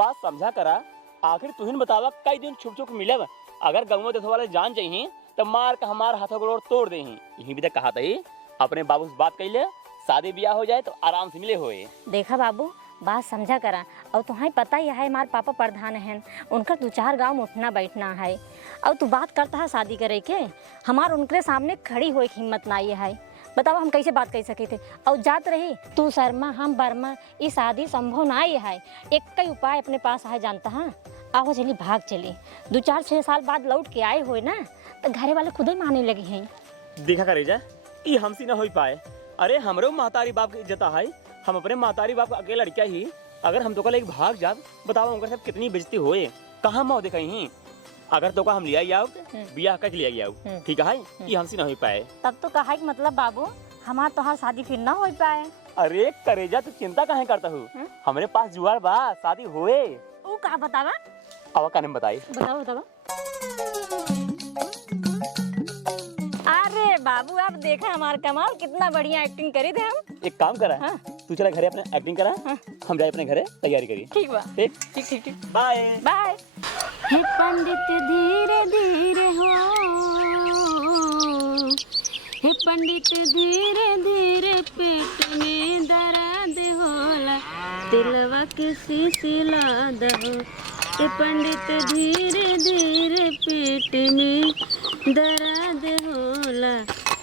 बात समझा करा। आखिर तुहिन बतावा कई दिन छुप छुप मिलब। अगर गंगो देख वाले जान जाही तो मार के हमार हाथों गोड़ तोड़ देही। यही भी तो कहा था अपने बाबू से बात कैले शादी ब्याह हो जाए तो आराम से मिले होए। देखा बाबू बात समझा करा। और तुम्हें पता ही है हमारे पापा प्रधान हैं, उनका 2-4 गांव में उठना बैठना है। और तू बात करता है शादी करे के, हमार उनके सामने खड़ी हो हिम्मत नहीं है। बताओ हम कैसे बात कर सके थे। और जात रही तू शर्मा हम बर्मा, ये शादी संभव नहीं है। एक कई उपाय अपने पास है जानता है। आओ चली भाग चली 2-4-6 साल बाद लौट के आए हुए ना तो घरे वाले खुद ही माने लगे हैं। देखा करे जा ये हमसे न हो पाए। अरे हमरो महतारी बाप की इज्जत है। हम अपने महतारी बाप का अकेला लड़का ही अगर हम तो कल एक भाग जाब बताओ उनका सब कितनी बेइज्जती होए। कहाँ मौ देखा ही अगर तो का हम लिया आओ बियाह कर लिया आओ ठीक है ये हमसे न हो पाए। तब तो कहा कि मतलब बाबू हमार तोहार शादी फिर ना हो पाए। अरे करेजा तू चिंता काहे करता हूँ, हमारे पास जुगाड़ बा शादी होए। वो कहा बतावा अब का नाम बताई बताओ। अरे बाबू आप देखा हमार कमाल कितना बढ़िया एक्टिंग करी थे हम। एक काम करा हाँ? तू चला घरे अपने एक्टिंग करा। हाँ? हम जाए अपने घरे तैयारी करिए। ठीक बा ठीक ठीक ठीक ठीक बाय बाय। हे पंडित धीरे धीरे हो, हे पंडित धीरे धीरे पेट में दर्द होला दिलवा के सिलसिला दहो। हे पंडित धीरे धीरे पेट में दर्द होला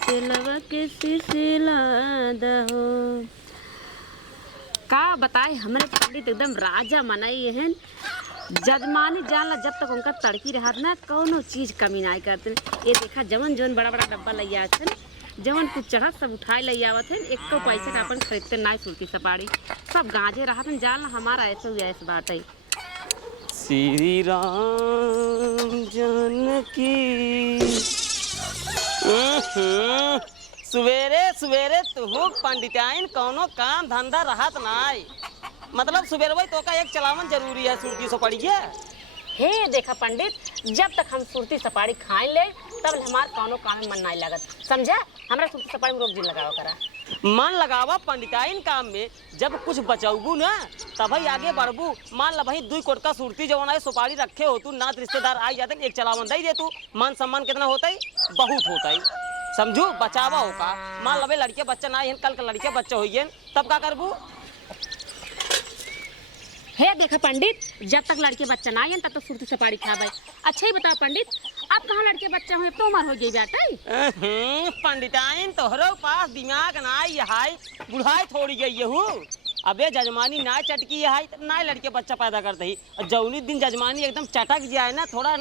दिलवा के सिलसिला दहो। का बताए हमारे पंडित एकदम राजा मनाई हैं। जजमानी जानला जब तक उनका तड़की रहा ना कोनो चीज कमी नहीं करते। ये देखा जवन जवन बड़ा बड़ा डब्बा ले आते जवन कुछ चढ़त सब उठाए ले आवत है। एक को पैसे का अपन खरीदते ना सुरती सपाड़ी सब गांजे रहा जानला हमारा ऐसे बात है। श्री राम जानकी सवेरे सवेरे तू पंडिताइन कोनो काम धंधा रहत नाई। मतलब सवेरे भाई तो का एक चलावन जरूरी है सुरती सपाड़ी के। हे देखा पंडित जब तक हम सुरती सपाड़ी खाए ले तब हमार कोनो काम में मन नहीं लगत समझा। हमारा सुरती सपाड़ी में रोक दिन लगावा करा। मन लगावा पंडिताइन काम में जब कुछ बचाऊबू ना तब ही आगे बढ़बू। मान ला भाई 2 कोट का सुरती जवन है सुपारी रखे हो तू नात रिश्तेदार आई जाते एक चलावन दे तू मान सम्मान कितना होता है बहुत होता है समझू बचावा होगा। मान लबे लड़के बच्चा ना कल का लड़के बच्चा हो तब का करबू। हे देखा पंडित जब तक लड़के बच्चा ना आए तब तक सुरती सपाड़ी खावे। अच्छा ही बताओ पंडित आप कहाँ लड़के बच्चा हुए तो उम्र हो गई बेटा। पंडिताइन तोहरो पास दिमाग ना है बुढ़ाई थोड़ी गई हूँ। अबे जजमानी ना चटकी है ना लड़के बच्चा पैदा करते ही जौनी दिन जजमानी एकदम चटक जाए ना थोड़ा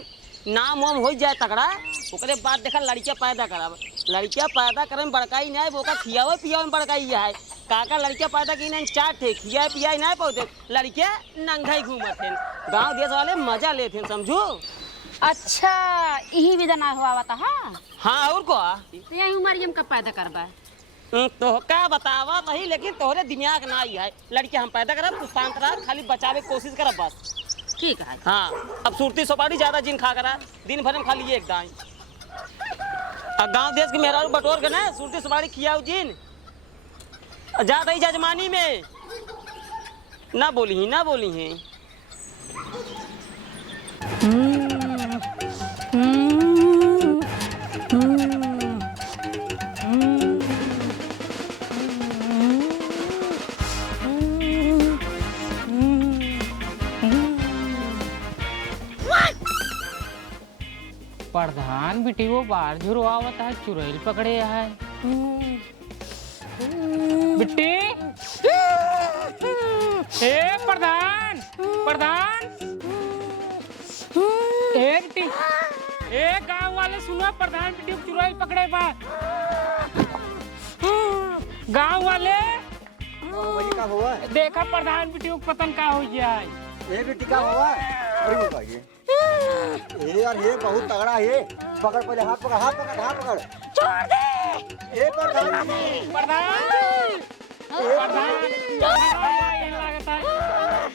नाम वाम हो जाए तगड़ा ओकरे बाद देखा लड़कियाँ पैदा करब। लड़कियाँ पैदा करे में बड़काई नहीं वो खियावे पियावे में बड़काई है। काका लड़कियाँ पैदा की नहीं 4 थे खिया पियाई नहीं पौधे लड़कियाँ नंगा घूमत थे गाँव देश वाले मजा लेते समझू। अच्छा यही विधा ना हुआ था। हाँ और को तो यही उम्र हम कब पैदा करबा तो क्या बतावा नहीं लेकिन तोहरे दिमाग ना आई है। लड़की हम पैदा करब तू शांत रह खाली बचावे की कोशिश करब बस ठीक है। हाँ अब सुरती सपाड़ी ज्यादा जिन खा करा दिन भर में खाली एक दाई अब गाँव देश के मेहरारू बटोर के ना सुरती सपाड़ी खियाऊ जिन ज्यादा ही जजमानी में ना बोली है। प्रधान बेटी वो बाहर झुरवावत है चुड़ैल पकड़े है बिट्टी। हे प्रधान प्रधान एक गांव वाले सुनो प्रधान बेटी को चुड़ैल पकड़े बा। गांव वाले का हुआ देखा प्रधान बेटी को पतन का हो गया है। ये बेटी का हुआ अरे बताइए ये यार ये बहुत तगड़ा है। पकड़ पहले हाथ पकड़ छोड़ दे ये प्रधान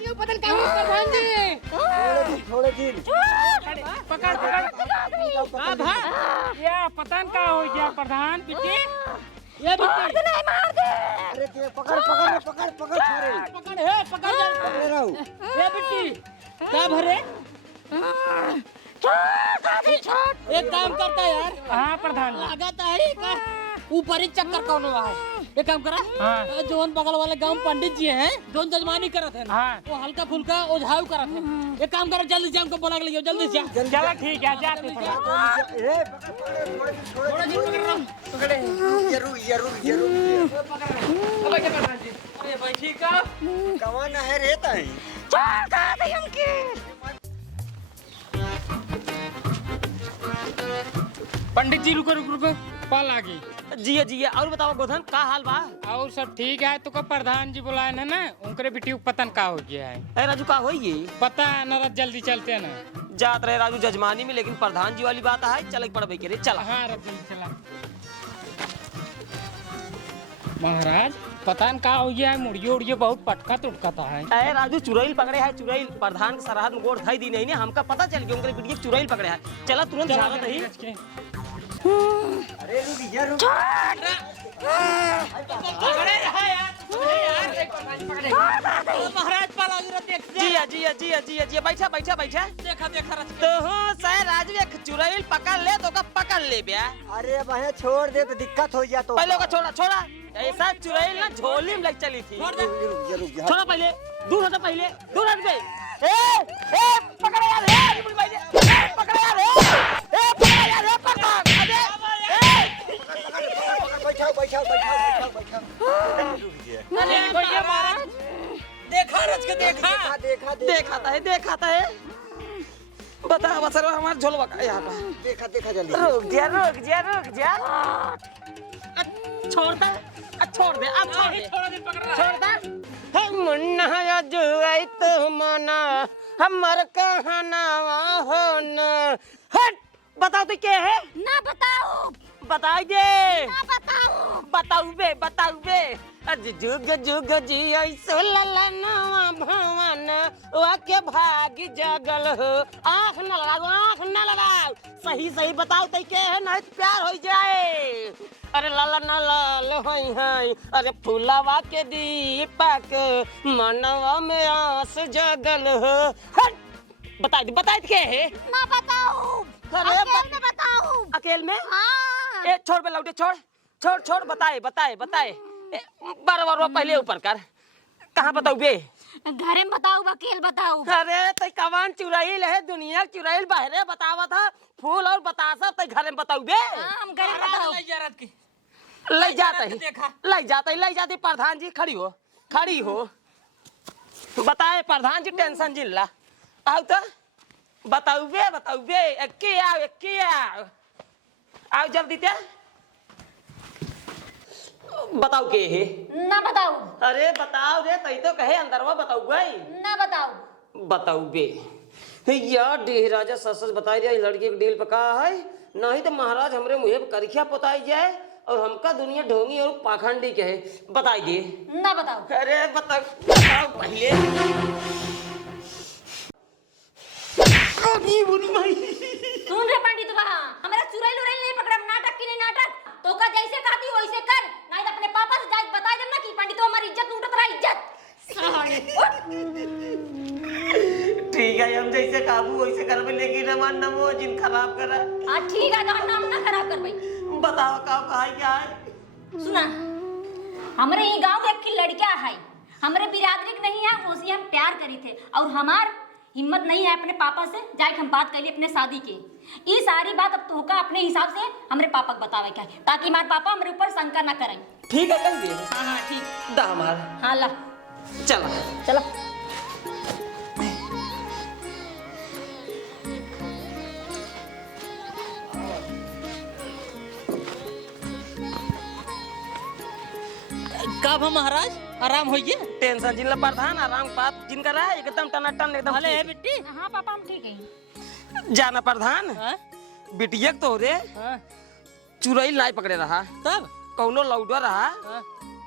ये पतन का हो प्रधान जी छोड़े जी पकड़। अब या पतन का हो गया प्रधान बेटी ये बिट्टी नहीं मार दे। अरे ते पकड़ पकड़ पकड़ पकड़ छोरे पकड़ है पकड़ जा पकड़े रहो। ये बिट्टी क्या भरे एक काम करता है यार। हाँ प्रधान लागत है का ऊपर ही चक्कर कौन हुआ है। एक काम करा हाँ। जोन बगल वाले गांव पंडित जी हैं जोन जजमानी करत है हाँ। वो हल्का फुल्का ओझाव करत है। एक काम करो जल्दी से हमको बुला के लियो जल्दी से चलो ठीक है जाते ए पकड़ थोड़ा जी पकड़ रहा हूं पकड़े ये रुक अरे भाई ठीक है कवन है रहता है छोड़ कहाँ थे हमके। पंडित जी रुको रुको रुको कॉल आ गई। जिया जिया और बताओ गोधन का हाल बा? और सब ठीक है। तो का प्रधान जी बुलाए ना उनके बेटी पतन का हो गया है। ए राजू का होई पता है ना जल्दी चलते हैं ना जात रहे राजू जजमानी में, लेकिन प्रधान जी वाली बात है चल पड़ के रे चला। हाँ जल्दी चला। महाराज पता न का हो गया है मुड़ियो उड़ियो बहुत पटका तुटकता है। ए राजू चुरैल पकड़े है चुरैल प्रधान के सरहद में गोड़ धाई दी नहीं हमका पता चल गया उनके बेटी चुरैल पकड़े है। चला तुरंत जावत ही। अरे रुक ये रुक महाराज पाला देख जिया जिया जिया जिया जिया बैठा बैठा बैठा देखा देखा तो हो सर राजू एक चुरैल पकड़ ले तो का पकड़ ले बे। अरे बहन छोड़ दे तो दिक्कत हो गया तो पहले का छोड़ा छोड़ा ऐसा चुरैल ना झोली में लग चली थी। रुक जा छोड़ा पहले दूर हटा पहले दूर हट गई। ए पकड़ यार ए पकड़ यार ए पकड़ यार ए पकड़ अबे बैठाओ महाराज देखा रच के देखा देखा है बता बसर हमार झोलवा का यहाँ का देखा जल्दी रुक जा छोड़ दे अब छोड़ दे हम मुन्ना जो आई तो मना हमर कहनावा हो न हट बताओ तो क्या है ना बताओ बताई दे ना बताऊ बे जुग जुग जियो सोललनवा भवन वाके भाग जगल हो आँख न लड़ाओ सही बताओ तो के है नहीं प्यार हो जाए। अरे लाला न लाल होई है अरे फूलावा के दीपक मनवा में आस जगल हो हट बताई के है ना बताओ। अरे अकेले में बताओ। अकेले में हाँ। ए छोड़ बे लौटे छोड़ बताए बार पहले ऊपर कर कहाँ बताऊ बे घरे में बताओ वकील बताओ। अरे तो कवन चुरैल है दुनिया चुरैल बाहरे बतावा था फूल और बतासा तो घर में बताऊ बे। हम घरे बताओ। ले जाते प्रधान जी खड़ी हो बताए प्रधान जी टेंशन जिल्ला आओ तो बताऊ बे एके आओ जल्दी ते बताओ के है ना बताओ। अरे बताओ रे तई तो कहे अंदरवा बताऊ गई ना बताओ बे यार डेहराजा सच बताई दिया लड़की के डील पका है नहीं तो महाराज हमरे मुँह पे करखिया पोताई जाए और हमका दुनिया ढोंगी और पाखंडी के है बताई दे ना बताओ। अरे बताओ पहले सुन रे पंडित बहा हमारा चुरैल नहीं पकड़ा नाटक की नहीं नाटक तो का जैसे कहती वैसे कर नहीं तो अपने पापा से जाके बता देना कि पंडित हमारी इज्जत लूटत रहा इज्जत। ठीक है हम जैसे काबू वैसे कर में लेकिन हमारा नाम वो जिन खराब करा। हाँ ठीक है तो नाम ना खराब कर भाई। बताओ कहा है क्या है सुना हमारे ये गांव एक की लड़कियां है हमारे बिरादरी के नहीं है उसी हम प्यार करी थे और हमार हिम्मत नहीं है अपने पापा से जाके हम बात कर ली अपने शादी के। ये सारी बात अब तो का अपने हिसाब से हमारे पापा को बतावे क्या है ताकि हमारे पापा हमारे ऊपर शंका ना करें। ठीक है कह दिए हाँ ठीक दा हमार हाँ ला चला कब महाराज आराम हो गया टेंशन जिन प्रधान आराम बात जिन कर रहा है एकदम टनाटन एकदम भले है बिट्टी। हाँ पापा हम ठीक है। जाना प्रधान हाँ? बिटिया तो रे हाँ? चुरैल नहीं पकड़े रहा तब कौनो लौडा रहा हाँ?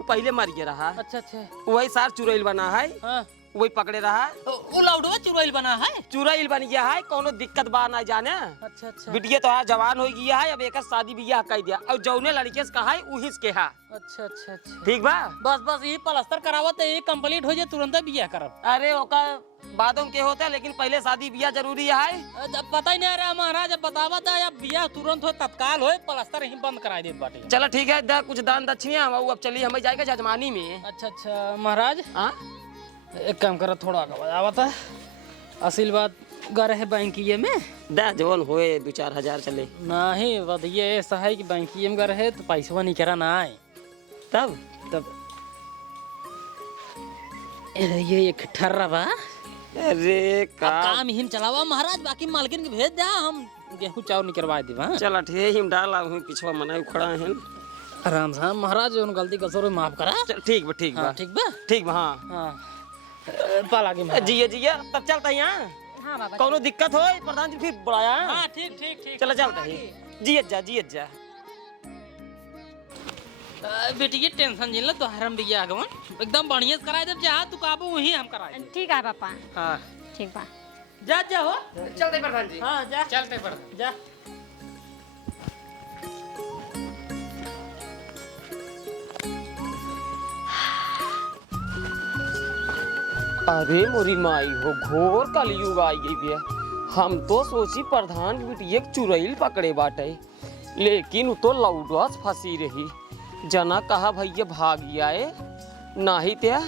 पहले मर गया रहा अच्छा वही सार चुरैल बना है हाँ? वही पकड़े रहा। वो लौडवा चुड़ैल बना है। चुड़ैल बन गया है, कोनो दिक्कत बा ना जाने। अच्छा अच्छा बिटिया तो है जवान हो गया है, अब एक शादी बियाह कर दिया और जौने लड़के से कहा है वही के है। अच्छा अच्छा अच्छा ठीक बा। बस बस ये प्लास्टर करावत है, ये कंप्लीट हो जाए तुरंत बियाह करब। अरे ओकर बादों के होते लेकिन पहले शादी बियाह जरूरी है। जब पता ही नहीं रहा महाराज, जब बतावत है अब बियाह तुरंत हो तत्काल हो, प्लास्टर ही बंद करा दे बाटे। चलो ठीक है, दा कुछ दान दक्षिणा हम अब चलिए हमें जाएगा जजमानी में। अच्छा अच्छा महाराज, हाँ एक काम करो, थोड़ा आवत है असल बात गर है बैंकिए में दा जवन होए 2-4 हजार चले नहीं बद ये ऐसा है कि बैंकिए में गर है तो पैसा नहीं करा ना आए तब तब ये एक ठर्रा बा। अरे का काम हिम चलावा महाराज, बाकी मालकिन के भेज दे, हम गेहूं चावल निकलवा दे। हाँ चला ठीक हिम डाला हूँ पिछवा मना खड़ा है आराम से। हाँ महाराज जो गलती कसोर माफ करा। चल ठीक बा ठीक बा हाँ ठीक बा ठीक बा। हाँ हाँ पाल आगे महाराज। जिया जिया तब चलता है यहाँ। हाँ बाबा कोनो दिक्कत हो प्रधान जी फिर बुलाया। हाँ ठीक ठीक ठीक चला चलता है जियत जा जियत जा। बेटी ये टेंशन जिन ला तो हरम बिया आगमन एकदम बढ़िया से कराए, जब जहाँ तू काबू वही हम कराए। ठीक है पापा, हाँ ठीक बा। जा जा हो चलते प्रधान जी। हाँ जा चलते प्रधान। जा। अरे मोरी माई हो, घोर कलयुग आई गई बिया। हम तो सोची प्रधान की बेटी एक चुड़ैल पकड़े बाटे, लेकिन वो तो लौडस फंसी रही। जना कहा भैया भाग आए नाही त्या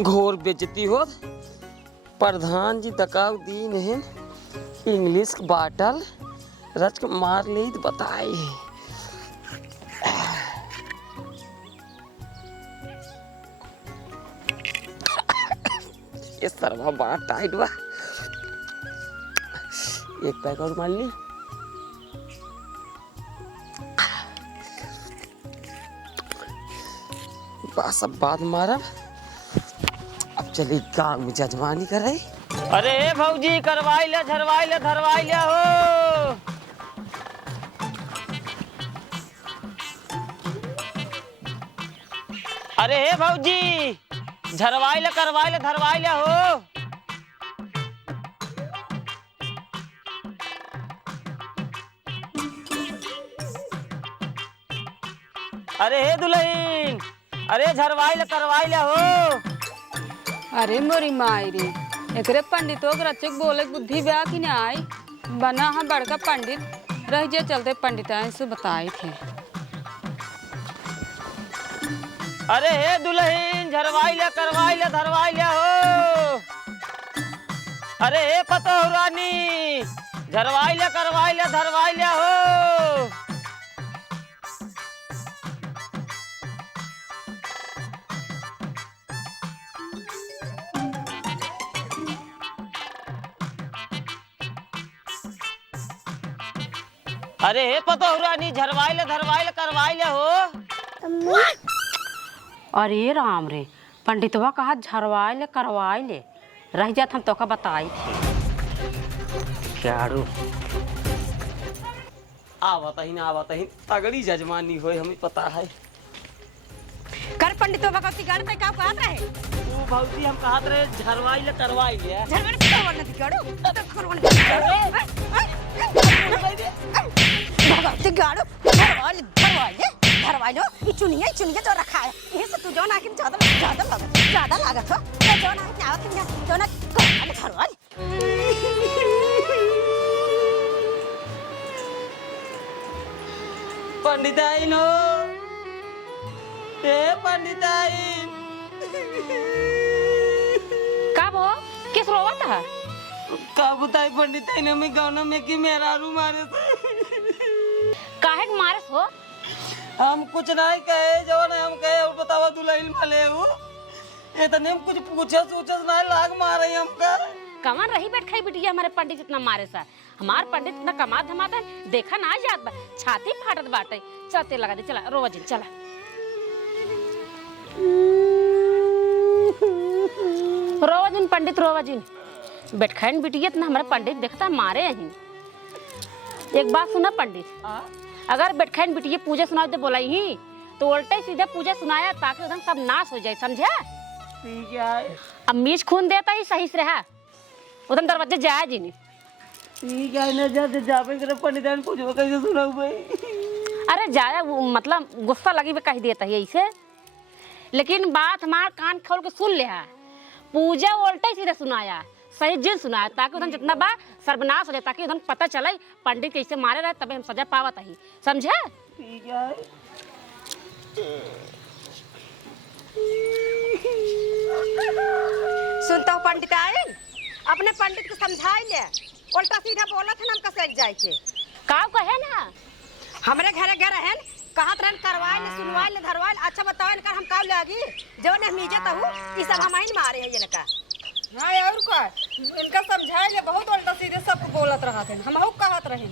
घोर बेइज्जती हो। प्रधान जी तकाव दीन है इंग्लिश बाटल रच के मार ले तो बताए। ये सरवा बड़ा टाइट बा, एक पैक और मार ली। बस अब बाद मारब, अब चली गाँव में जजमानी करे। अरे भौजी करवाई ले झरवाई ले धरवाई ले हो। अरे हे भौजी झरवाई ले करवाई ले धरवाई ले हो। अरे हे दुल्हन, अरे झरवाई ले करवाई ले हो। अरे मोरी माई रे, एकरे पंडितों के रचक बोले बुद्धि ब्याह की नहीं आई। बना हम बड़का पंडित रह जे चलते पंडिताइन से बताए थे। अरे हे दुल्हन झरवाई ले करवाई ले धरवाई ले हो। अरे हे पतोह रानी झरवाई ले करवाई ले धरवाई ले हो। अरे हे पतोह रानी झरवाई ले धरवाई ले करवाई ले हो। अरे राम रे, पंडितवा कहा झरवाए ले करवाए ले, रह जात हम तोका बताई थे। झाड़ू आवत ही तगड़ी जजमानी होए हमें पता है। कर पंडितवा का तिगाड़ पे का कहत रहे? तू भौजी हम कहत रहे झरवाई ले करवाई ले। झरवाए ले करवाए तिगाड़ो तो करवाए तिगाड़ो झरवाए लो। ये चुनिया तो रखा है, ये से तू जो ना कि ज्यादा लागत हो तो जो ना कि आवत ना जो ना झरवाए। पंडिताइन हो, ए पंडिताइन। कब हो किस रोवत है? का बताई पंडिताइन हमें गाना में कि मेरा रू मारे काहे के मारस हो? हम कुछ नहीं कहे जो ना हम कहे और बतावा दुल्हन भले हो। इतने हम कुछ पूछे सोचस ना लाग मारे हमका। कमान रही बैठ खाई बिटिया हमारे पंडित इतना मारे सा। हमार पंडित इतना कमा धमाता देखा ना जात बा, छाती फाटत बाटे। चलते लगा दे, चला रोवा जी चला। रोवा दिन पंडित रोवा जी बैठ खाइन बिटिया इतना हमारे पंडित देखता मारे यहीं। एक बात सुना पंडित, अगर बैठ खाइन बिटिया पूजा सुना दे बोला ही तो उल्टे सीधे पूजा सुनाया ताकि उधर सब नाश हो जाए, समझा? ठीक है अब मीच खून देता ही सही से रहा उधर दरवाजे जाया जी नहीं। ठीक है ना जावे करे पंडितान पूछो कैसे सुनाऊं भाई। अरे जाया मतलब गुस्सा लगी भी कह देता है ऐसे, लेकिन बात हमार कान खोल के सुन ले है। पूजा उल्टा ही सीधे सुनाया, सही जिन सुनाया, ताकि उधर जितना बा सर्वनाश हो जाए, ताकि उधर पता चले पंडित कैसे मारे रहे, तभी हम सजा पावत ही। समझे? ठीक है सुनता हूँ पंडित आए, अपने पंडित को समझाई ले, उल्टा सीधा बोला था हम कसे जाए के। का कहे ना हमरे घरे घर है कहत रहन करवाए ले सुनवाए ले धरवाए ले। अच्छा बताओ इनका हम का लागी जो ने हम इज्जत हूँ ई सब हम ही मारे है इनका। हां और का इनका समझाए ले बहुत उल्टा सीधे सब बोलत रहत है। हम हु कहत रहे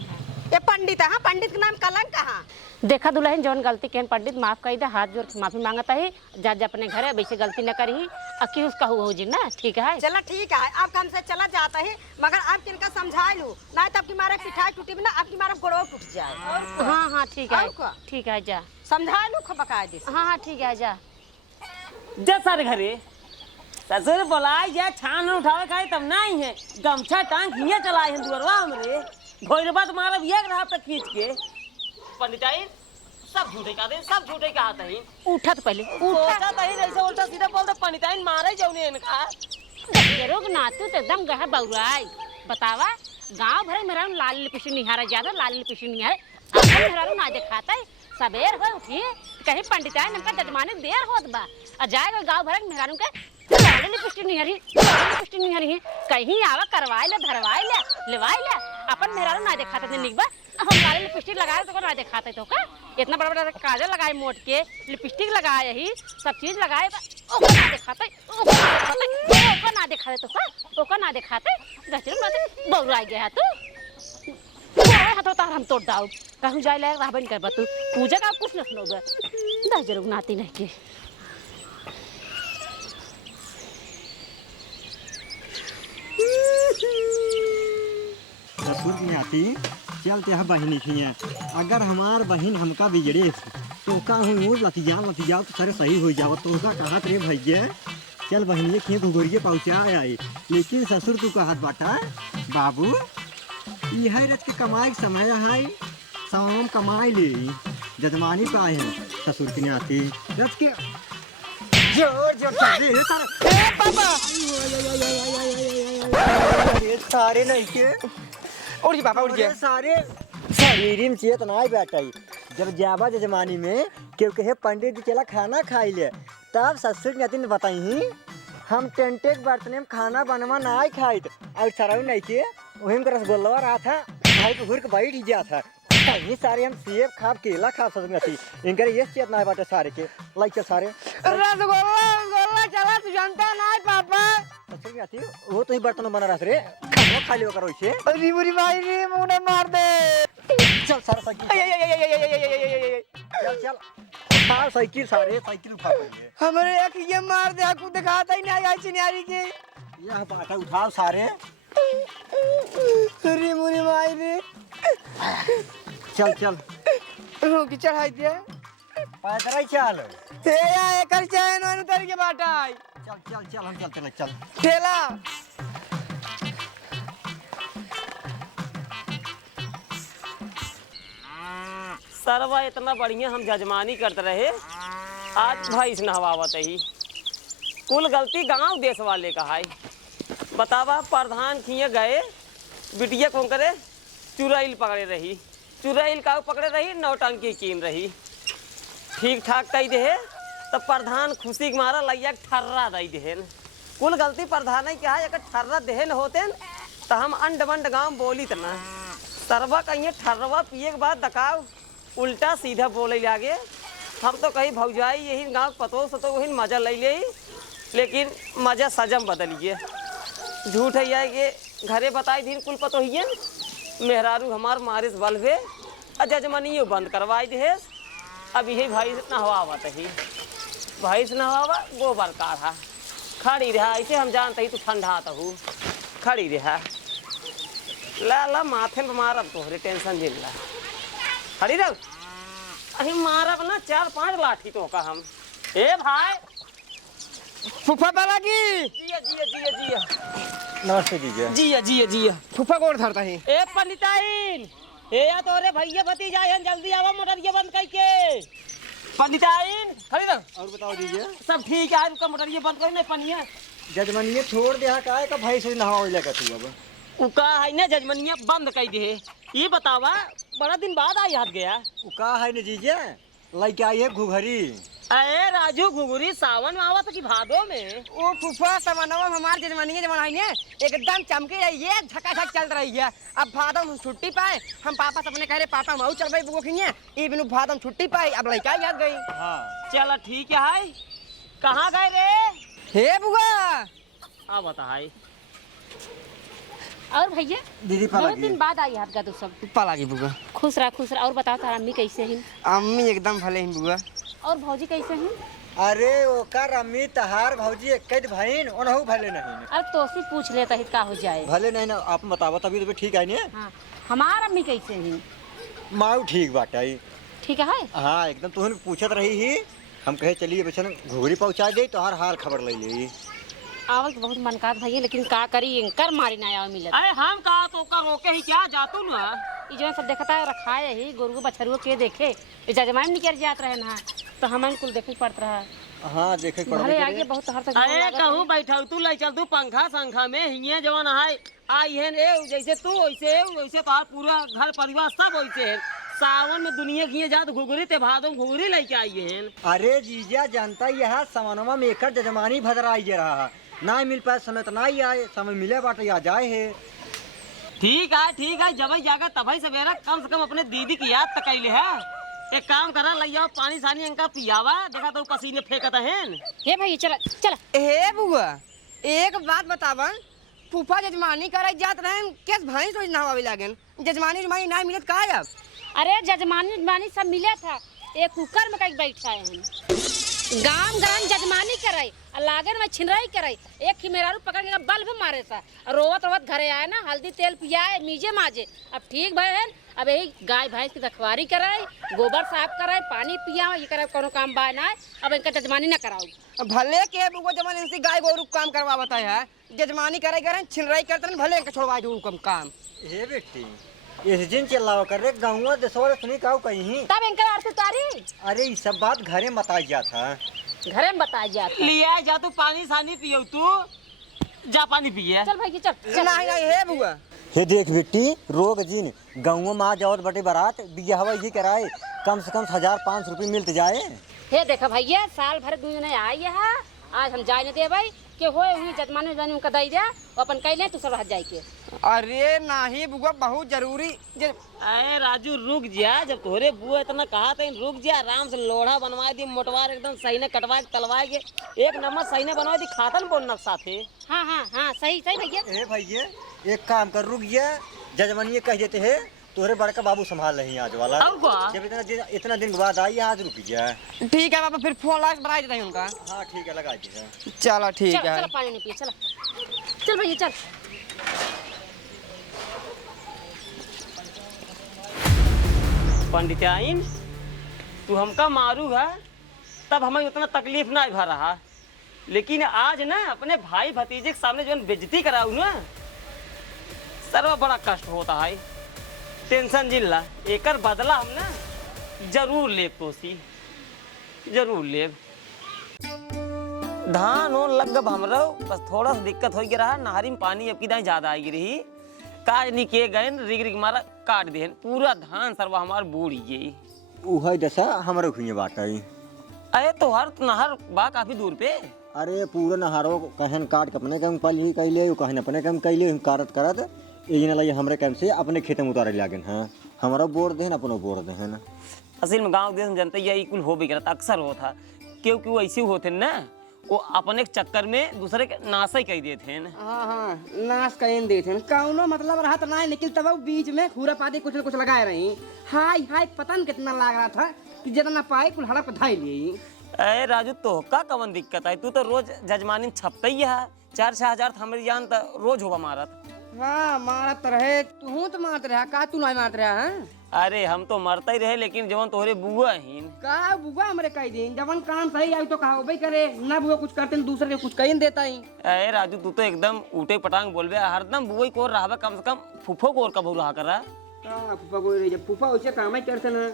ये पंडित। हां पंडित के नाम कलंक कहां। देखा दुल्हन जौन गलती केन पंडित माफ कर दे, हाथ जोड़ के माफी मांगता ही, जा जा अपने घरे वैसे गलती न करी। अकी उसका हो जी ना, ठीक है चला ठीक है आप हमसे चला जाता है, मगर आप किनका समझा लूं ना तब की मारे पिठाई टूटी ना आपकी मारे गोड़ो टूट जाए। हाँ हाँ ठीक है और का? ठीक है जा। समझा लूं बकायदे से। हाँ हाँ ठीक है जा। जा सारे घरे ससुर बोलाई जा छान उठावे खाए तब नहीं है गमछा टांग हिया चलाए हैं दुअरवा हमरे भोरबा तुम्हारा भी एक रहा पे खींच के। पंडिताई सब झूठे कहते सब झूठे कहते हैं। उठा तो पहले सोचा तो ही ऐसे उल्टा सीधा बोलते पंडिताई मारे जौने इनका रोग नातू तो एकदम गह बउराई। बतावा गांव भर मेरा लाल लिपिशी निहारा ज्यादा लाल लिपिशी निहारे अपन मेरा ना दिखाता है। सबेर हो उठी कहीं पंडिताई नमका जजमाने देर होत बा आ जाएगा गांव भर मेरा के लाल लिपिशी निहारी कहीं आवा करवाए ले धरवाए ले लेवाए ले अपन मेरा ना दिखाता थे निकबा हम लाल लिपस्टिक लगाए तो ना दिखाते तो का इतना बड़ा बड़ा काजल लगाए मोट के लिपस्टिक लगाए ही सब चीज लगाए ओका ना दिखाते ओका ना दिखाते तो का ओका ना दिखाते दचर मत बौरा गया तू हाथ तार हम तोड़ दाऊ कहूं जाए ले राबन कर तू पूजा का कुछ न सुनोगा दचर नाती नहीं के। ससुर की आती चलते हैं बहनी खिया। अगर हमार बहन हमका बिगड़े तो का हूँ लतिया तो सारे सही हो जाओ तो का कहत रे भैया चल बहनिए खिए घुघुरिए पहुँचा आए। लेकिन ससुर तू कहत बाटा बाबू यह रच के कमाई के समय है शाम कमाई ले जजमानी पाए हैं ससुर की आती रच के जोर जोर से सारे पापा सारे नहीं के उड़ पापा उड़ गया सारे शरीर में चेत ना बैठा जब जाबा जजमानी में क्योंकि हे पंडित जी चला खाना खाई ले तब ससुर नती ने बताई हम टेंटे के बर्तन में खाना बनवा ना खाई और सराउ नहीं के वही में रसगुल्ला रहा था भाई को घूर के बैठ ही गया था। कहीं सारे हम सेब खाब केला खाब ससुर नती इनके ये चेत ना बाटे सारे के लाइक के सारे रसगुल्ला चला तू जानता ना पापा ससुर नती वो तो ही बर्तन बना रहा रे खाना खा लियो करो इसे अरे बुरी भाई रे मुंह मार दे चल सारा साइकिल चल चल उठा साइकिल सारे साइकिल उठा पाएंगे हमारे एक ये मार दे आपको दिखाता ही नहीं आई चिन्यारी के यह बाटा उठाओ सारे अरे मुरी भाई रे चल चल रोकी चढ़ाई दिया पैदल चल ते या एकर चैन वन उतर के बाटाई चल चल चल हम चलते चल ठेला सरवा इतना बढ़िया हम जजमानी करते रहे आज भैंस नहवावत ही कुल गलती गांव देश वाले का है। बतावा प्रधान खिए गए बिटिया कौन करे चुरैल पकड़े रही चुरैल का पकड़े रही नौटंकी कीन रही ठीक ठाक कही दे तब प्रधान खुशी के मारा लैया ठर्रा दई देहन कुल गलती प्रधान क्या है अगर ठर्रा देहन होते तो हम अंड बंड गाँव बोली तना सरवा कहिए ठर्रवा पिए के बाद दकाव उल्टा सीधा बोले लागे हम तो कहीं भौजाई यही गाँव पतो सतो वही मजा ले ले लेकिन मजा सजम बदलिए झूठ है कि घरे बताई दिन कुल पतो ही मेहरारू हमार मारिस बलवे और जजमनियो बंद करवाई दे अब यही भाई नहवावत ही भाई से नहवावा गोबर काढ़ा खड़ी रहा ऐसे हम जानते ही तो ठंडा हूँ खड़ी रहा ला ला माथे में मारब तोहरे टेंशन जिल ला खड़ी रह अरे मारब ना 4-5 लाठी तो का हम ए भाई फूफा बाला की जिया जिया जिया जिया नमस्ते जीजा। जिया जिया जिया फूफा कौन धरता है? ए पंडिताइन ए या तोरे भैया भतीजा हैं, जल्दी आओ मोटरिया बंद करके। पंडिताइन खड़ी रह। और बताओ जीजा। सब ठीक है, रुका मोटरिया बंद करो नहीं पनिया। जजमनिए छोड़ दे का है का भाई से नहावे लगा तू अब। उका है ना जजमनिया बंद कर दे। ये बतावा बड़ा दिन बाद आ याद गया। उ का है न जीजा लइके आई है घुघरी। अरे राजू घुघुरी सावन में आवा था कि भादो में? ओ फूफा समानवा हमार जजमानी जमाना है एकदम चमके रही है, झकाझक चल रही है। अब भादो में छुट्टी पाए, हम पापा से अपने कह रहे पापा हम चल भाई बुको खिए ई बिनु भादो में छुट्टी पाई, अब लड़का याद गई। हाँ चल ठीक है। कहाँ गए रे? हे बुआ आ बता है। और भैया दीदी बहुत पाला दिन बाद आई आपका तो सब। पाला की बुआ। खुश रहा। और बताओ तारा अम्मी कैसे हैं अम्मी एकदम भले ही बुआ। और भौजी कैसे हैं? अरे ओकर अम्मी तहार भौजी एक भाईन ओनहु भले नहीं। अरे तो से पूछ लेता ही का हो जाए। भले नहीं ना आप बतावा तभी तो ठीक है ने। हाँ हमार अम्मी कैसे हैं? माऊ ठीक बाटे। ठीक है। हाँ एकदम तुहन पूछत रही ही, हम कहे चलिए बचन घुघरी पहुंचा दे तो हर हाल खबर ले ली। आवल के बहुत मनकात भैया, लेकिन का करी इंकर मारी ना आवे मिलत। अरे हम कहा तो का रोके ही क्या जातू ना। ई जो सब देखता है रखा है ही गोरु बछरुआ के देखे जजमान निकल जात रहे ना, तो हमन कुल देखे पड़त रहा। हाँ देखे भले पड़े आगे बहुत हर तक अरे कहूँ बैठा तू ले चल तू पंखा संखा में हिये जवन है आई है ए जैसे तू वैसे वैसे तो पूरा घर परिवार सब वैसे है। सावन में दुनिया की जात घुघरी ते भादों में घुघरी लेके आई है। अरे जीजा जानता यह समानमा में एकर जजमानी भदराई जे रहा ना मिल पाए समय तो ना ही आए, समय मिले बाटे या जाए है। ठीक है जब जाकर तभी सवेरा कम से कम अपने दीदी की याद तक कैले है। एक काम करा लिया पानी सानी इनका पियावा, देखा तो पसीने फेंकता है। हे भैया चला चला। हे बुआ एक बात बतावा, फूफा जजमानी करे जात रहे किस भाई सोच ना आवे लागन, जजमानी जमानी ना मिलत का अब? अरे जजमानी सब मिले था, एक कुकर में कहीं बैठा है गाम जजमानी करे लागन में छिनराई करे। एक खिमेरारू पकड़ के बल्ब मारे था, रोवत रोवत घरे आए ना, हल्दी तेल पियाए मीजे माजे। अब ठीक भाई है, अब यही गाय भैंस की रखवारी कराए, गोबर साफ कराए, पानी पिया ये करे, कोनो काम बा ना। अब इनका जजमानी ना कराऊ। भले के बुआ जमाने इनसे गाय गोरु काम करवा बताया है, जजमानी करे करे छिनराई करते न भले इनका छोड़वा दो काम। हे बेटी इस दिन चलावा कर रे गाँव देशवा सुनी काऊ कहीं। तब इनका आरती तारी। अरे ये सब बात घरे मता जा था, घरे में बताया जाता। लिया जा तू पानी सानी पियो, तू जा पानी पिए। चल भाई चल। नहीं हे बुआ। हे देख बेटी रोग जिन गाँव में आ जाओ बटे बारात बिया हवा ये कराए कम से कम 1500 रुपये मिलते जाए। हे देखा भैया साल भर दुनिया ने आई है, आज हम जाए न दे भाई के होए हुई जजमानी जानी उनका दई दे अपन कैले तू सब रह जाए के। अरे नहीं बुआ बहुत जरूरी। अरे राजू रुक जा, जब तोरे बुआ इतना कहा था रुक जा, आराम से लोढ़ा बनवा दी, मोटवार एकदम सही ने कटवा के तलवा के एक नंबर सही ने बनवा दी, खातन बोल नक्शा थे। हाँ सही भैया। ए भैया एक काम कर रुक गया, जजमानी कह देते है तोरे बड़का बाबू संभाल रही आज वाला। और क्या? जब इतना दिन बाद आई आज रुक गया। ठीक है पापा फिर फोन लगा बना देता हूँ उनका। हाँ ठीक है लगा दीजिए। चलो ठीक चल है। चल पानी नहीं पिए चल। चल भैया चल। पंडिताइन तू हमका मारू है तब हमें उतना तकलीफ ना भर रहा, लेकिन आज ना अपने भाई भतीजे के सामने जो बेइज्जती कराऊ ना सर्व बड़ा कष्ट होता है। टेंशन जिल्ला एकर बदला हम ना जरूर लेब, तोसी जरूर लेब। धान ओन लग गब हमरो, बस थोड़ा सा दिक्कत हो गया रहा, नहरी में पानी अब की दाई ज्यादा आई रही, काज निके गए रिग मारा काट दे पूरा धान सरवा हमार बूढ़ी गई। उह दशा हमारे खुए बात आई। अरे तो हर नहर बा काफी दूर पे। अरे पूरा नहारो कहन काट के अपने कम पल ही कैले कहन अपने कम कैले करत करत ये लगे हमरे कम से अपने खेत में उतारे लागन। हाँ हमारा बोर देन अपनो बोर देन। असल में गांव देश में जनता यही कुल हो भी करता अक्सर होता, क्योंकि वैसे होते ना वो अपने चक्कर में दूसरे के नाश ही कह देते हैं। हाँ नाश कहीं देते हैं कौनो मतलब रहा तो नहीं, लेकिन तब बीच में खूरा पाती कुछ न कुछ लगाए रही। हाय पता नहीं कितना लग रहा था कि जितना पाए कुल हड़प धाई ली। अरे राजू तो का कवन दिक्कत है, तू तो रोज जजमानी छपता ही है, 4-6 हजार हमारी जान तो रोज होगा मारत। हाँ मारत रहे तू तो मारत रहा का तू नहीं मारत रहा है। अरे हम तो मरता ही रहे, लेकिन जवन तोहरे बुआ ही का बुआ हमरे कह दिन जवन काम सही आई तो कहा भाई करे ना बुआ कुछ करते दूसरे के कुछ कहीं देता ही। अरे राजू तू तो एकदम ऊटे पटांग बोलबे, हरदम बुआ को रहा, कम से कम फूफो को और कबू रहा करा। फूफा को रही फूफा वैसे काम ही करते ना।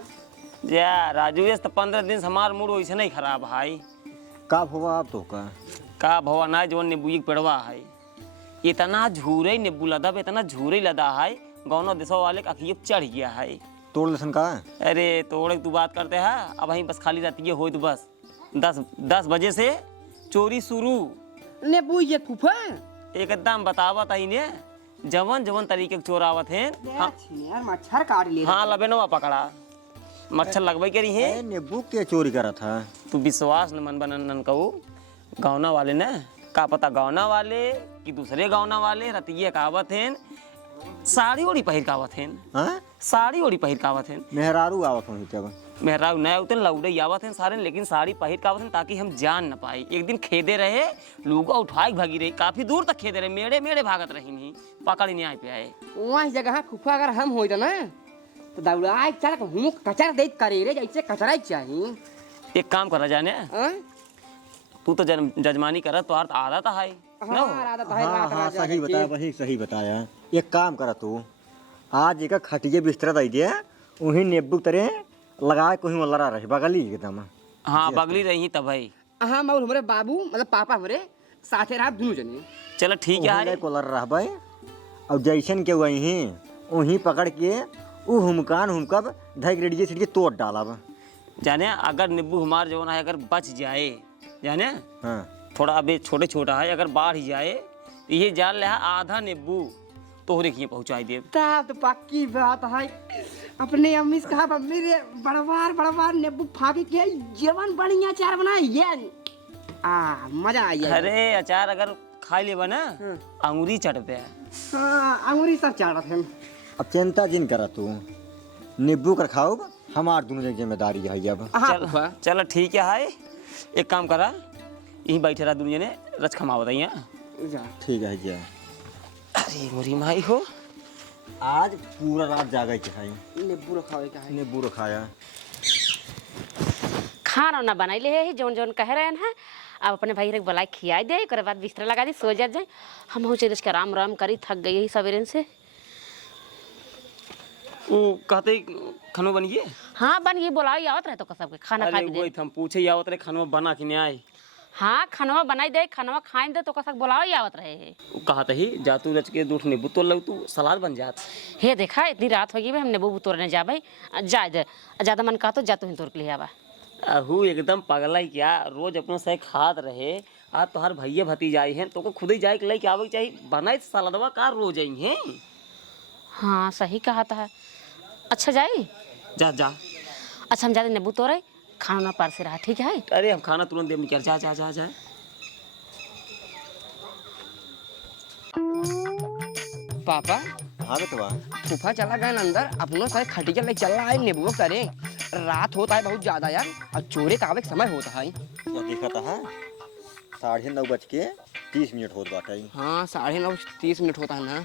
जा राजू ये तो 15 दिन से हमार मूड वैसे नहीं खराब भाई। का हुआ आप तो का भवा ना जवन नींबू की पेड़वा है, इतना झूरे नींबू लदा, इतना झूरे लदा है, गौना देशों वाले का अखिए चढ़ गया है। तोड़ लसन का? अरे तोड़े तू बात करते है, अब वहीं बस खाली रहती है हो तो बस 10 बजे से चोरी शुरू। नींबू ये फूफा एकदम बतावत है ने जवन जवन तरीके के चोर आवत हैं। यार मच्छर काट ले। हाँ लबेनवा पकड़ा, मच्छर लगवाई करी है। नींबू के चोरी करा था? तू विश्वास न मन बनन कहू, गौना वाले ने का पता गौना वाले कि दूसरे गौना वाले रतिये कावत हैं, साड़ी ओड़ी पहिर कावत हैं। हाँ? साड़ी ओड़ी पहिर कावत हैं। मेहरारू आवत हूँ तब मेहरारू नया उतन लौड़े आवत हैं सारे, लेकिन साड़ी पहिर कावत हैं ताकि हम जान न पाए। एक दिन खेदे रहे, लूगा उठाई भागी रही, काफी दूर तक खेदे रहे, मेड़े मेड़े भागत रही नहीं, पकड़ ही नहीं आए पे आए। वहाँ जगह फूफा अगर हम हो ना तो दौड़ा चल हूँ कचरा दे करे रे जैसे कचरा चाहिए। एक काम करा जाने, तू तो जजमानी कर तो आदत है ना? हाँ हाँ सही बताया, वही सही बताया। एक काम करा तू, आज एक खटिए बिस्तर दे दिया, वही नींबू तरह लगा के वहीं लड़ा रही बगली एकदम। हाँ बगली रही तब भाई। हाँ मगर हमारे बाबू मतलब पापा हमारे साथे रहा दोनों जने। चलो ठीक है। को लड़ रहा भाई, और जैसन के वहीं पकड़ के वो हुमकान हुमकब धैक रेडियो छिड़के तोड़ डालब। जाने अगर नींबू हमार जवन है अगर बच जाए, जाने हाँ थोड़ा अभी छोटे छोटा है, अगर बाढ़ जाए तो ये जान ले आधा नींबू तोहरे खिए पहुँचाई दे। तब तो पक्की बात है। अपने अम्मी से कहा मम्मी रे बड़वार नींबू फाके के जवन बढ़िया अचार बनाइए, मजा आई। अरे अचार अगर खा लेबा ना अंगूरी चटते है। हाँ अंगूरी सब चाटत हैं। अब चिंता जिन करा तू, नींबू कर खाओ, हमार दोनों जिम्मेदारी है अब। चलो ठीक है, एक काम करा यहीं बैठे रहा दुनिया ने रच खमा बताइए। ठीक है जी। अरे मोरी माई हो, आज पूरा रात जागा खाई नींबू रखावे का है। नींबू रखाया, खाना ना बनाई ले है जौन जौन कह रहे हैं। अब अपने भाई रे बुलाई खियाई दे, एक बाद बिस्तर लगा दी, सो जाए। हम हो चल आराम राम करी, थक गई ही सवेरे से। वो कहते खानो बन गए? हाँ बन गई, बुलाई आवत रहे तो सबके खाना खा अरे हम पूछे आवत रहे खानो बना कि नहीं आए। हाँ खानवा बनाई दे, खानवा खाए दे तो कसक बुलाओ ही आवत रहे है। कहा ही जातू रच के दूठ नींबू तोड़ तू सलाद बन जात। हे देखा इतनी रात हो गई, हम नींबू तोड़ने जा भाई, जा ज्यादा मन कहा तो जा तू ही तोड़ के ले आवा। अहू एकदम पगला ही क्या, रोज अपनों से खात रहे, आज तो हर भैया भतीजा आई हैं तो को खुद ही जाए के लेके आवे चाहिए, बनाए सलादवा का रोज आई हैं। हाँ सही कहा था। अच्छा जाए जा। अच्छा हम जाते नींबू तोड़े, खाना ना पार से रहा, ठीक है? अरे हम खाना तुरंत दे कर जा। पापा हाँ बेटवा फूफा चला गए अंदर, अपनों से खटिया ले चल रहा है नींबू करे। रात होता है बहुत ज्यादा यार, और चोरे का आवे समय होता है। देखा था 9:30 होत बाटे। हाँ 9:30 होता है ना।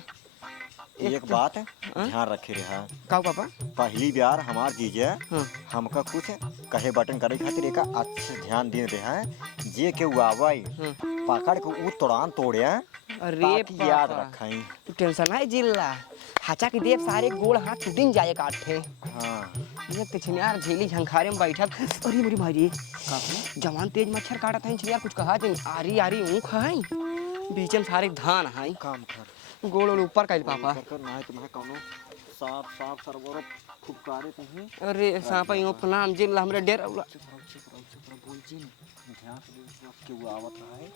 एक बात ध्यान रखे रहा, का पापा पहली बार हमार जीजे हाँ। हमका कुछ कहे बटन करे खातिर एक अच्छे ध्यान दे रहे हैं, जे के वाई पकड़ के उ तोड़ान तोड़े। अरे याद रखाई, तू टेंशन है जिल्ला, हाचा की देव सारे गोड़ हाथ टूटिन जाए काटे। हाँ ये पिछले यार झेली झंखारे में बैठा। अरे मेरी भाई जवान तेज मच्छर काटा था यार, कुछ कहा थे आरी ऊँख है बीच में सारे धान है। काम कर गोड़ ऊपर का पापा ना तुम्हें कौनो सांप सरवर फुफकारे तुम्हें। अरे सांप यूं प्रणाम जिल्ला हमरे डेर बोल जी ध्यान से के वो आवत रहा है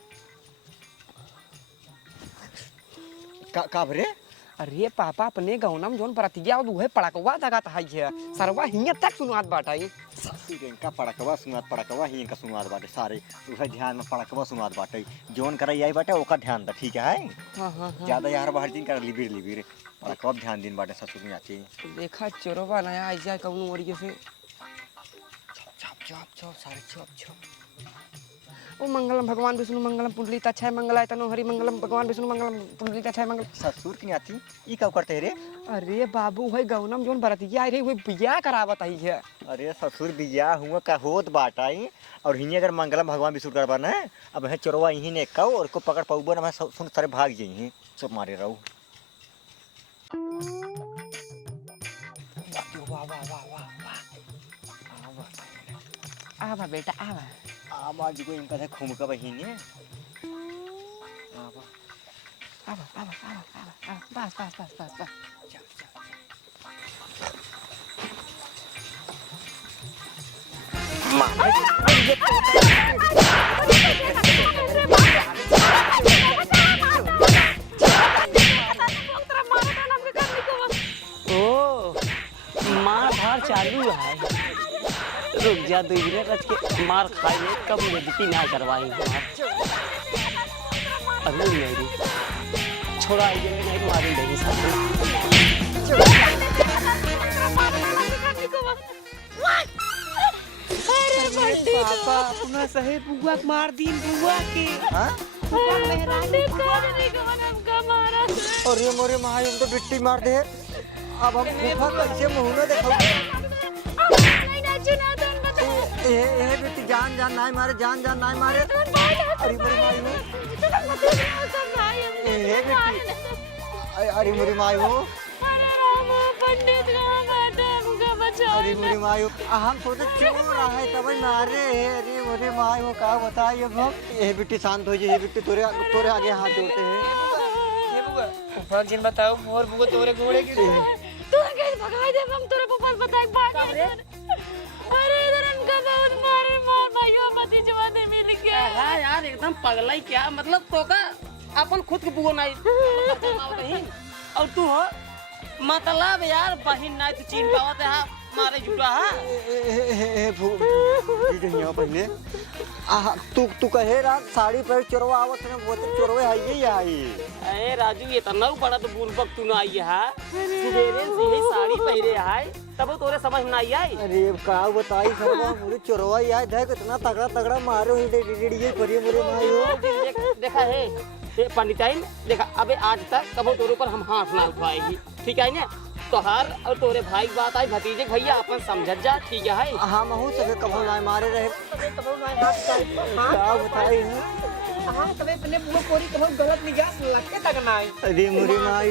का भरे। अरे पापा अपने गौना में जोन प्रतिज्ञा उहे पड़कवा दगात है सरवा हिया तक सुनात बाटाई। का पड़कवा ही इनका सुनवाद बाटे, सारे उहे ध्यान में पड़कवा सुनवाद बाटे, जोन करे आई बाटे ओका ध्यान दा, ठीक है? हाँ। ज्यादा यार बाहर दिन कर लिबिर पड़कवा ध्यान दिन बाटे ससुर में आची। देखा चोरवा नया आई जाए कौनो ओरिये से। छप सारे छप। ओ मंगलम भगवान विष्णु मंगलम पुंडलिक अक्षय मंगलाय तनो हरि मंगलम भगवान विष्णु मंगलम पुंडलिक अक्षय मंगल। ससुर की नाती ई कब करते रे? अरे बाबू भाई गौनम जोन बरतिया रे वो बियाह करावत आई है। अरे ससुर बिया हुआ का होत बाटाई और हिने अगर मंगलम भगवान विष्णु करबा ना अब है चोरवा यही ने कहो और को पकड़ पाऊबो ना मैं सुन सारे भाग जाई सब मारे रहू। वाह वाह वाह वाह आवा बेटा आवा। आवाज को इनका से घूम का बहिने आवा आवा आवा आवा आवा बस बस बस बस बस। ओ मार धार चालू है। रुक जा 2 मिनट रच के मार खाइए कब बेइज्जती ना करवाई मार। अभी मेरी छोड़ा ये नहीं मारी नहीं पापा अपना सही बुआ के मार दीन बुआ के। हां अरे मोरे माई हम तो बिट्टी मार दे। अब हम गुफा कैसे मुंह में देखो? ए बेटी जान जान ना मारे जान जान ना मारे। अरे मोरे माई ए बेटी अरे मोरे माई हो अरे मोरे माई हम सोचे चोर है तब मारे। अरे मोरे माई हो का बताइए अब ए बेटी शांत हो जाए। बेटी तोरे तोरे आगे हाथ जोड़ते हैं। ये बुआ ऊपर जिन बताओ मोर बुआ तोरे घोड़े की तू कैसे भगाई दे हम तेरे पापा बताए बात। अरे इधर इनका बहुत मारे मार भाइयों मती जवानी मिल गया। हां यार एकदम पगला ही क्या मतलब तो का अपन खुद के बुआ नहीं बहन और तू हो मतलब यार बहन नहीं तू चीन पावत है मारे झूठा है। पहले तू कहे रात साड़ी पर चोरवा आवत है वो तो चोरवे है ही आई। अरे राजू ये तो नौ पड़ा तो बुरबक तू ना आई है सुबेरे से ही साड़ी पहरे है तब तोरे समझ में नहीं आई। अरे का बताई सरवा मुझे चोरवा याद देख इतना तगड़ा तगड़ा मारो ही ये करिए मेरे भाई हो। देखा है ये पंडिताइन देखा अबे आज तक कबो तोरे ऊपर हम हाथ ना उठाएगी ठीक है ना। तोहार और तोरे भाई की बात आई भतीजे भैया अपन समझ जा ठीक है। हाँ महू सके कबो ना मारे रहे का बताई हां तबे अपने बुआ कोरी कहो गलत निगाह लग के तक ना आई। अरे मेरे माई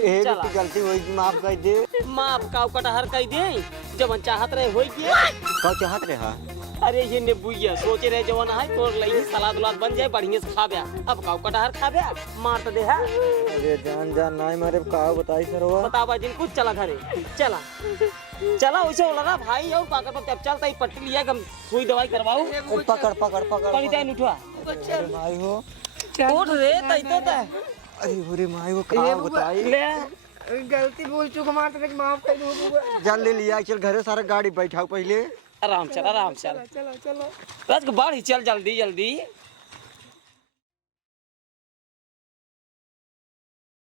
ए चला। गलती हुई माफ कर दे। माफ का कटहर कह दे जब चाहत रहे होई के का चाहत रहा। अरे ये नेबुइया सोचे रहे जवान है तोर लई सलाद उलाद बन जाए बढ़िया से खाबे अब काऊ कटहर खाबे मार तो दे है। अरे जान जान ना मारे का बताई सरवा बतावा दिन कुछ चला घरे चला चला वैसे लगा भाई और पाकर पर अब चलता ही पट्टी लिया हम सुई दवाई करवाऊं। पकड़ पकड़ पकड़ पानी ताई उठवा अरे भाई हो उठ रे तई तो ता अरे बुरे माई हो का बताई ले गलती बोल चुक मार तक माफ कर दो बुआ। जल्दी लिया चल घरे सारा गाड़ी बैठाओ पहले। आराम चल चलो चलो राज के बाढ़ ही चल जल्दी जल्दी।